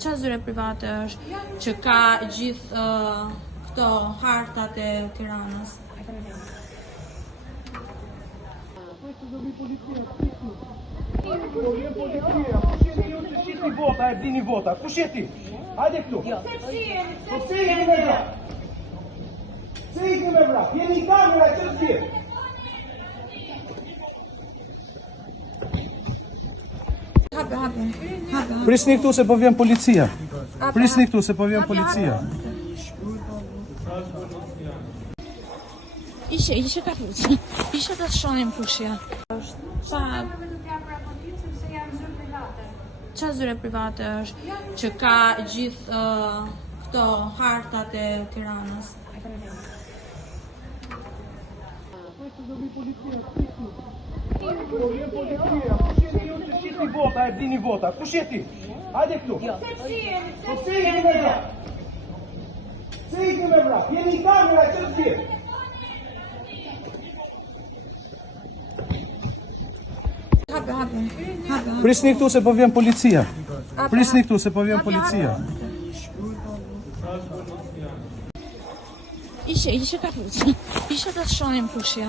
Qa zyre private është që ka gjithë këto hartat e Tiranës? Do vjen policia, kush jeni ju që shitni vota, e dini vota, kush jeti? Hajde këtu. Po se jeni me vrat? Se jeni me vrat? Jeni kamera, që t'je? Hape. Prisni këtu se po vjen policia. Prisni këtu se po vjen policia. Ishe ka fuqë. Ishe të shonim kushja. Qa zyre private është që ka gjithë këto hartat e Tiranës? Do vjen policia, kush jeni ju që shitni vota, e dini vota, kush jeti? Hajde këtu. Po se jeni me vrat? Se jeni me vrat? Jeni kamera, që t'je? Hape. Prisni këtu se po vjen policia. Prisni këtu se po vjen policia. Ishe ka fuqë. Ishe të shonim kushja.